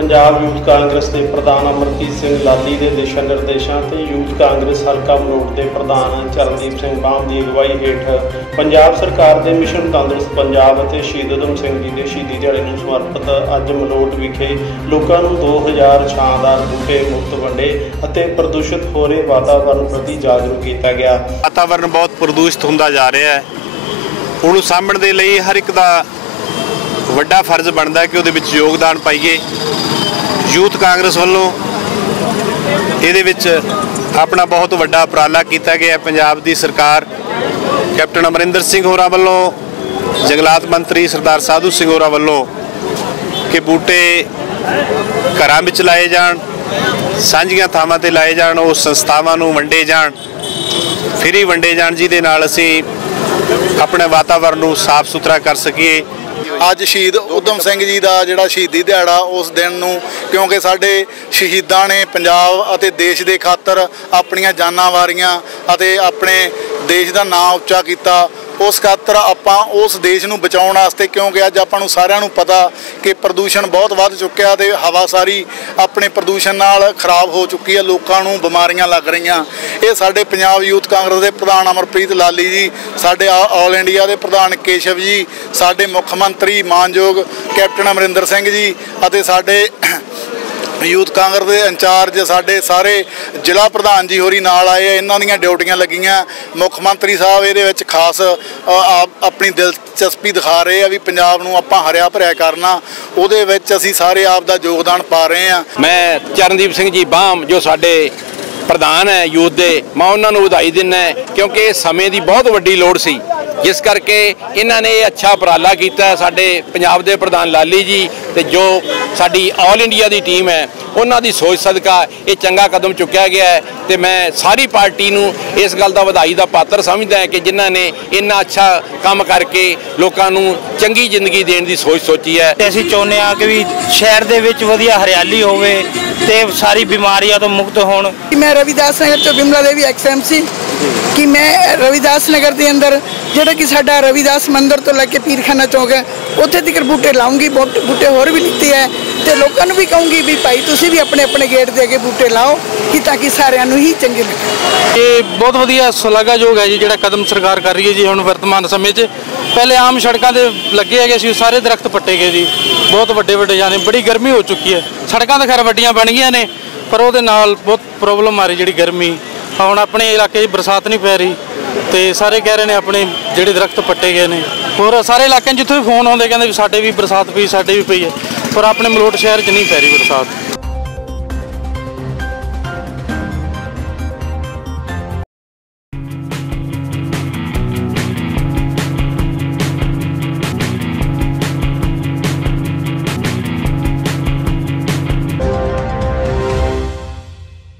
Punjab youth Congress ਦੇ ਪ੍ਰਧਾਨ ਅਮਰਜੀਤ ਸਿੰਘ ਲਾਲੀ ਦੇ ਦਿਸ਼ਾ ਨਿਰਦੇਸ਼ਾਂ ਤੇ ਯੂਥ ਕਾਂਗਰਸ ਹਲਕਾ ਮਲੋਟ ਦੇ ਪ੍ਰਧਾਨ ਚਰਨਦੀਪ ਸਿੰਘ ਬਾਮ ਦੀ ਅਗਵਾਈ ਹੇਠ ਪੰਜਾਬ ਸਰਕਾਰ ਦੇ ਮਿਸ਼ਨ ਤੰਦਰੁਸਤ ਪੰਜਾਬ ਅਤੇ ਸ਼ਹੀਦ ਊਧਮ ਸਿੰਘ ਜੀ ਦੇ ਸ਼ਹੀਦੀ ਦਿਹਾੜੇ ਨੂੰ ਸਮਰਪਿਤ ਅੱਜ ਮਲੋਟ ਵਿਖੇ ਲੋਕਾਂ ਨੂੰ 2000 ਛਾਂਦਾਰ ਬੂਟੇ ਮੁਫਤ ਵੰਡੇ ਅਤੇ ਪ੍ਰਦੂਸ਼ਿਤ ਹੋ ਰਹੇ ਵਾਤਾਵਰਣ ਪ੍ਰਤੀ ਜਾਗਰੂਕ ਕੀਤਾ ਗਿਆ। ਵਾਤਾਵਰਨ ਬਹੁਤ ਪ੍ਰਦੂਸ਼ਿਤ ਹੁੰਦਾ ਜਾ ਰਿਹਾ ਹੈ। ਉਹਨੂੰ ਸਾਂਭਣ ਦੇ ਲਈ ਹਰ ਇੱਕ ਦਾ ਵੱਡਾ ਫਰਜ਼ ਬਣਦਾ ਕਿ ਉਹਦੇ ਵਿੱਚ ਯੋਗਦਾਨ ਪਾਈਏ। ਯੂਥ ਕਾਂਗਰਸ ਵੱਲੋਂ ਇਹਦੇ ਵਿੱਚ ਆਪਣਾ ਬਹੁਤ ਵੱਡਾ ਉਪਰਾਲਾ ਕੀਤਾ ਗਿਆ ਪੰਜਾਬ ਦੀ ਸਰਕਾਰ ਕੈਪਟਨ ਅਮਰਿੰਦਰ ਸਿੰਘ ਹੋਰਾਂ ਵੱਲੋਂ, ਜੰਗਲਾਤ ਮੰਤਰੀ ਸਰਦਾਰ ਸਾਧੂ ਸਿੰਘ ਹੋਰਾਂ ਵੱਲੋਂ ਕਿ ਬੂਟੇ ਘਰਾਂ ਵਿੱਚ ਲਾਏ ਜਾਣ, ਸਾਂਝੀਆਂ ਥਾਵਾਂ ਤੇ ਲਾਏ ਜਾਣ, ਉਹ ਸੰਸਥਾਵਾਂ ਨੂੰ ਵੰਡੇ ਜਾਣ, ਫਰੀ ਵੰਡੇ ਜਾਣ, ਜਿਹਦੇ ਨਾਲ ਅਸੀਂ ਆਪਣੇ ਵਾਤਾਵਰਣ ਨੂੰ ਸਾਫ਼ ਸੁਥਰਾ ਕਰ ਸਕੀਏ। ਅੱਜ ਸ਼ਹੀਦ ਉਦਮ ਸਿੰਘ ਜੀ ਦਾ ਜਿਹੜਾ ਸ਼ਹੀਦੀ ਦਿਹਾੜਾ ਉਸ ਦਿਨ ਨੂੰ, ਕਿਉਂਕਿ ਸਾਡੇ ਸ਼ਹੀਦਾਂ ਨੇ ਪੰਜਾਬ ਅਤੇ ਦੇਸ਼ ਦੇ ਖਾਤਰ ਆਪਣੀਆਂ ਜਾਨਾਂ ਵਾਰੀਆਂ ਅਤੇ ਆਪਣੇ ਦੇਸ਼ ਦਾ ਨਾਂ ਉੱਚਾ ਕੀਤਾ। ਉਸ ਖਾਤਰ ਆਪਾਂ ਉਸ ਦੇਸ਼ ਨੂੰ ਬਚਾਉਣ ਵਾਸਤੇ, ਕਿਉਂਕਿ ਅੱਜ ਆਪਾਂ ਨੂੰ ਸਾਰਿਆਂ ਨੂੰ ਪਤਾ ਕਿ ਪ੍ਰਦੂਸ਼ਣ ਬਹੁਤ ਵੱਧ ਚੁੱਕਿਆ ਤੇ ਹਵਾ ਸਾਰੀ ਆਪਣੇ ਪ੍ਰਦੂਸ਼ਣ ਨਾਲ ਖਰਾਬ ਹੋ ਚੁੱਕੀ ਹੈ, ਲੋਕਾਂ ਨੂੰ ਬਿਮਾਰੀਆਂ ਲੱਗ ਰਹੀਆਂ। ਇਹ ਸਾਡੇ ਪੰਜਾਬ ਯੂਥ ਕਾਂਗਰਸ ਦੇ ਪ੍ਰਧਾਨ ਅਮਰਪ੍ਰੀਤ ਲਾਲੀ ਜੀ, ਸਾਡੇ ਆ- ਆਲ ਇੰਡੀਆ ਦੇ ਪ੍ਰਧਾਨ ਕੇਸ਼ਵ ਜੀ, ਸਾਡੇ ਮੁੱਖ ਮੰਤਰੀ ਮਾਨਯੋਗ ਕੈਪਟਨ ਅਮਰਿੰਦਰ ਸਿੰਘ ਜੀ ਅਤੇ ਸਾਡੇ ਯੂਥ ਕਾਂਗਰਸ ਦੇ ਇੰਚਾਰਜ ਸਾਡੇ ਸਾਰੇ ਜ਼ਿਲ੍ਹਾ ਪ੍ਰਧਾਨ ਜੀ ਹੋਰੀ ਨਾਲ ਆਏ ਇਹਨਾਂ ਦੀਆਂ ਡਿਊਟੀਆਂ ਲੱਗੀਆਂ। ਮੁੱਖ ਮੰਤਰੀ ਸਾਹਿਬ ਇਹਦੇ ਵਿੱਚ ਖਾਸ ਆਪਣੀ ਦਿਲਚਸਪੀ ਦਿਖਾ ਰਹੇ ਆ ਵੀ ਪੰਜਾਬ ਨੂੰ ਆਪਾਂ ਹਰਿਆ ਭਰਿਆ ਕਰਨਾ। ਉਹਦੇ ਵਿੱਚ ਅਸੀਂ ਸਾਰੇ ਆਪ ਦਾ ਯੋਗਦਾਨ ਪਾ ਰਹੇ ਆ। ਮੈਂ ਚਰਨਦੀਪ ਸਿੰਘ ਜੀ ਬਾਮ ਜੋ ਸਾਡੇ ਪ੍ਰਧਾਨ ਹੈ ਯੂਥ ਦੇ, ਮੈਂ ਉਹਨਾਂ ਨੂੰ ਵਧਾਈ ਦਿੰਦਾ ਕਿਉਂਕਿ ਇਹ ਸਮੇਂ ਦੀ ਬਹੁਤ ਵੱਡੀ ਲੋੜ ਸੀ। ਜਿਸ ਕਰਕੇ ਇਹਨਾਂ ਨੇ ਇਹ ਅੱਛਾ ਉਪਰਾਲਾ ਕੀਤਾ। ਸਾਡੇ ਪੰਜਾਬ ਦੇ ਪ੍ਰਧਾਨ ਲਾਲੀ ਜੀ ਤੇ ਜੋ ਸਾਡੀ ਆਲ ਇੰਡੀਆ ਦੀ ਟੀਮ ਹੈ। ਉਹਨਾਂ ਦੀ ਸੋਚ ਸਦਕਾ ਇਹ ਚੰਗਾ ਕਦਮ ਚੁੱਕਿਆ ਗਿਆ ਹੈ ਤੇ ਮੈਂ ਸਾਰੀ ਪਾਰਟੀ ਨੂੰ ਇਸ ਗੱਲ ਦਾ ਵਧਾਈ ਦਾ ਪਾਤਰ ਸਮਝਦਾ ਹਾਂ ਕਿ ਜਿਨ੍ਹਾਂ ਨੇ ਇੰਨਾ ਅੱਛਾ ਕੰਮ ਕਰਕੇ ਲੋਕਾਂ ਨੂੰ ਚੰਗੀ ਜ਼ਿੰਦਗੀ ਦੇਣ ਦੀ ਸੋਚ ਸੋਚੀ ਹੈ। ਤੇ ਅਸੀਂ ਚਾਹੁੰਦੇ ਹਾਂ ਕਿ ਵੀ ਸ਼ਹਿਰ ਦੇ ਵਿੱਚ ਵਧੀਆ ਹਰਿਆਲੀ ਹੋਵੇ ਤੇ ਸਾਰੀ ਬਿਮਾਰੀਆਂ ਤੋਂ ਮੁਕਤ ਹੋਣ। ਮੈਂ ਰਵਿਦਾਸ ਨਗਰ ਤੋਂ ਬਿਮਲਾ ਦੇਵੀ ਐਕਸਐਮਸੀ ਕਿ ਮੈਂ ਰਵਿਦਾਸ ਨਗਰ ਦੇ ਅੰਦਰ ਜਿਹੜਾ ਕਿ ਸਾਡਾ ਰਵਿਦਾਸ ਮੰਦਿਰ ਤੋਂ ਲੈ ਕੇ ਪੀਰਖਾਨਾ ਚੌਕ ਹੈ ਉੱਥੇ ਤੱਕ ਬੂਟੇ ਲਾਉਂਗੀ ਬੂਟੇ ਹੋਰ ਵੀ ਲਿੱਤੇ ਹੈ। ਤੇ ਲੋਕਾਂ ਨੂੰ ਵੀ ਕਹੂੰਗੀ ਵੀ ਭਾਈ ਤੁਸੀਂ ਵੀ ਆਪਣੇ ਆਪਣੇ ਗੇਟ ਦੇ ਅੱਗੇ ਬੂਟੇ ਲਾਓ ਕਿ ਤਾਂ ਕਿ ਸਾਰਿਆਂ ਨੂੰ ਹੀ ਚੰਗੇ ਲੱਗੇ। ਇਹ ਬਹੁਤ ਵਧੀਆ ਸ਼ਲਾਘਾਯੋਗ ਹੈ ਜੀ, ਜਿਹੜਾ ਕਦਮ ਸਰਕਾਰ ਕਰ ਰਹੀ ਹੈ ਜੀ ਹੁਣ ਵਰਤਮਾਨ ਸਮੇਂ 'ਚ। ਪਹਿਲੇ ਆਮ ਸੜਕਾਂ ਤੇ ਲੱਗੇ ਹੈਗੇ ਸੀ ਸਾਰੇ ਦਰਖਤ ਪੱਟੇ ਗਏ ਜੀ। ਬਹੁਤ ਵੱਡੇ ਵੱਡੇ ਜਾਨੇ ਬੜੀ ਗਰਮੀ ਹੋ ਚੁੱਕੀ ਹੈ। ਸੜਕਾਂ ਤਾਂ ਖੈਰ ਵੱਡੀਆਂ ਬਣ ਗਈਆਂ ਨੇ, ਪਰ ਉਹਦੇ ਨਾਲ ਬਹੁਤ ਪ੍ਰੋਬਲਮ ਆ ਰਹੀ ਜਿਹੜੀ ਗਰਮੀ। ਹੁਣ ਆਪਣੇ ਇਲਾਕੇ 'ਚ ਬਰਸਾਤ ਨਹੀਂ ਪੈ ਰਹੀ, ਤੇ ਸਾਰੇ ਕਹਿ ਰਹੇ ਨੇ ਆਪਣੇ ਜਿਹੜੇ ਦਰਖਤ ਪੱਟੇ ਗਏ ਨੇ। ਹੋਰ ਸਾਰੇ ਇਲਾਕਿਆਂ 'ਚ ਜਿੱਥੋਂ ਵੀ ਫੋਨ ਆਉਂਦੇ, ਕਹਿੰਦੇ ਵੀ ਸਾਡੇ ਵੀ ਬਰਸਾਤ ਪਈ, ਸਾਡੇ ਵੀ ਪਈ ਹੈ। ਪਰ ਆਪਣੇ ਮਲੋਟ ਸ਼ਹਿਰ 'ਚ ਨਹੀਂ ਪੈ ਰਹੀ ਬਰਸਾਤ।